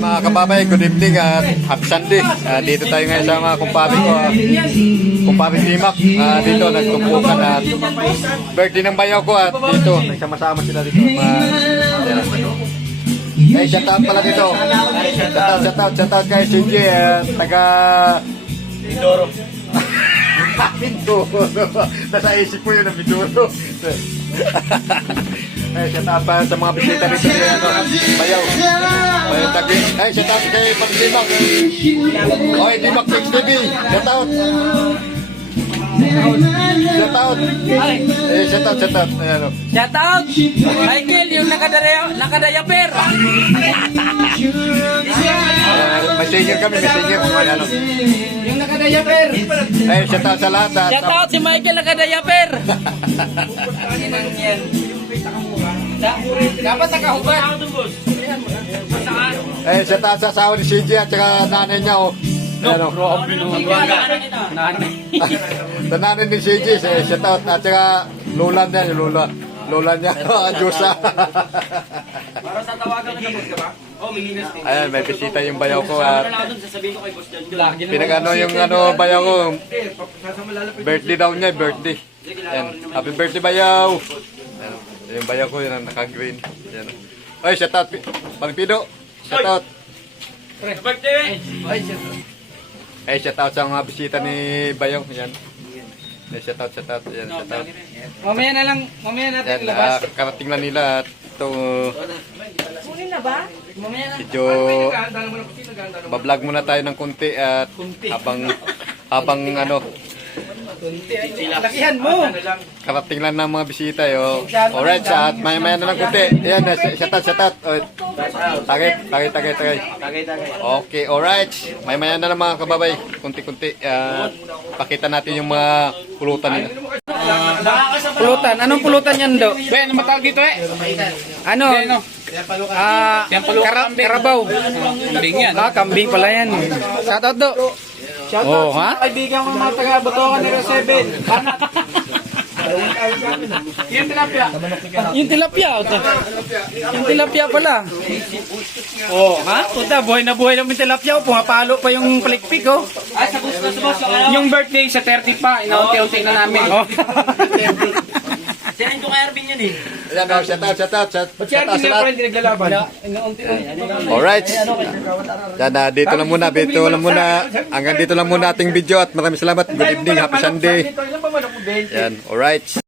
Mga kababay, good evening at happy Sunday. Dito tayo ngayon sa mga kumpare ko. Kumpare Dimac. Dito nagtumpukan at birthday ng bayaw ko at dito nagsama-sama sila dito. Hey, shout out pala dito. Shout out kay CJ taga Mindoro. Mindoro. Nasa isip ko yun ang Mindoro. Ay, shout out pa sa mga bisita rito ni Bayaw. Bayaw Tagin. Ay, shout out kay Pang Dimac. Oy, Dimac Mix TV. Shout out. Shout out. Eh, shout out. Ayan, oh. Shout out! Michael, yung nakadayaper! May senior kami, may senior. Ayan, oh. Yung nakadayaper! Ay, shout out sa lahat. Shout out si Michael nakadayaper! Dapat nakahubad! Eh, shout out sa asawa ni CJ at saka nanay niya, oh. Ayan, oh. Sa nanay ni CJ, shout out at saka lola niya, yung lola niya, ang Diyosa. Para sa tawagan ka na boss ka ba? Oh, minginas din. Ayan, may bisita yung bayaw ko at Sasabihin ko kay boss John. pinag-ano yung bayaw ko. Birthday daw niya, birthday. Ayan, happy birthday bayaw. Ayan, yung bayaw ko, yun ang naka-green. Ayan. Oy, shout out, Pang Pido. Shout out. Birthday! Ay, shout out sa mga bisita ni bayaw. Ayan. Shout out. Ayan, shout out. Mamaya natin Ayan, labas. karating na nila at ito, Kunin na ba? Mamaya na. medyo bablog muna tayo ng kunti at habang Lakihan mo! karating lang ng mga bisita yo. Alright, at maya na lang kunti. Ayan, shout out. Tagay. Okay, alright. Maya na lang mga kababay. Kunti-kunti. Pakita natin yung mga pulutan nila. Pulutan. Anong pulutan yan, Do? Ben, matawag dito eh. Ano? Karabaw. Kambing yan. Kambing pala yan. Shout out, Do. Shout out sa kaibigan ko mga taga-Batongan ni Roseben. Yung tilapia. Yung tilapia pala. Oh, ha? Punta, buhay na yung tilapia. Pumapalo pa yung palikpik, oh. Ay, sa boss. Yung birthday sa 30 pa, inaunti-unti na namin. Oh. Sirain ko kay Arvin yun eh. Ayan, shout out sa lahat. Hindi naglalaban. Alright. Yan, dito lang muna. Hanggang dito lang muna ating video at maraming salamat. Good evening, happy Sunday. Yan, alright.